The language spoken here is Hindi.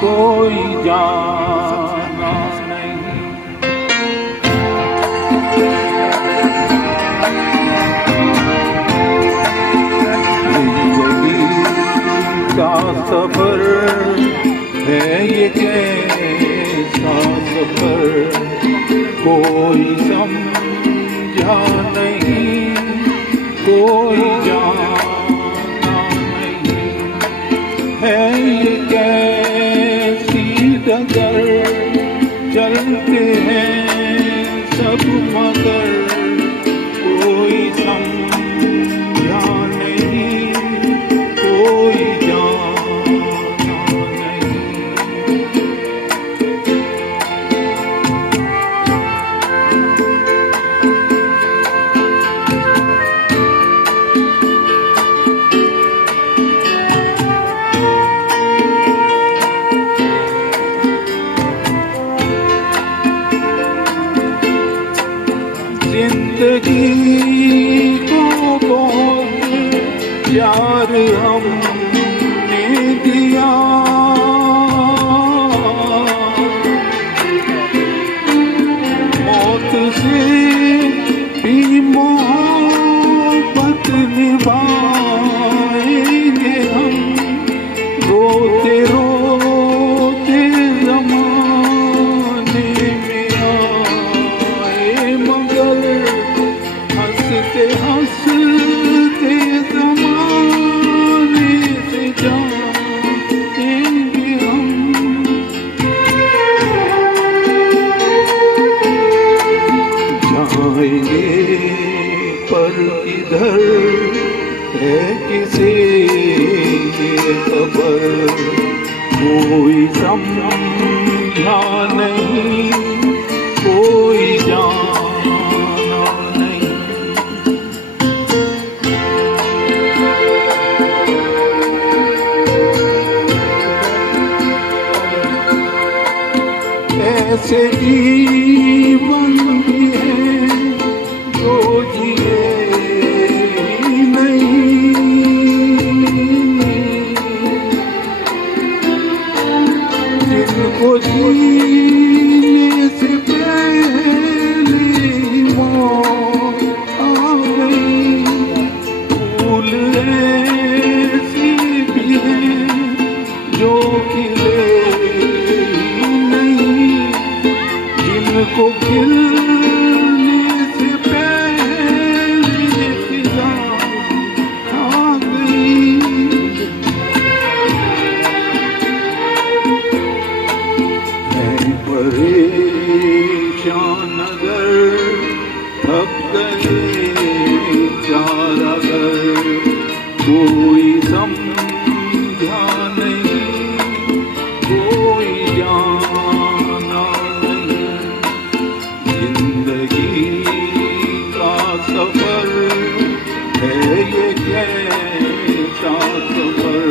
कोई जाना नहीं। जिंदगी का सफर है ये कैसा सफर, कोई समझा नहीं, कोई जाना नहीं। है ये कैसी डगर, चलते हैं सब मगर, कोई समझा नहीं, कोई जाना नहीं। जिंदगी को बहुत प्यार हमने दिया, मौत से भी मोहब्बत निभाएंगे हम, रोते रोते ज़माने में आए मगर, हंसते हंसते ज़माने से जाएंगे हम। जाएंगे पर इधर है किसी ये खबर, कोई समझा नहीं, कोई जाना नहीं। ऐसे जीवन भी है जो जिए ही नहीं, जिनको जीने से पहले मौत आ गई। फूल ऐसी भी है जो खिले को खिलने से पहले फिजा आ गई। है परेशान अगर थक गए चारागर, कोई समझा नहीं, कोई जाना नहीं। जिंदगी का सफर है ये कैसा सफर,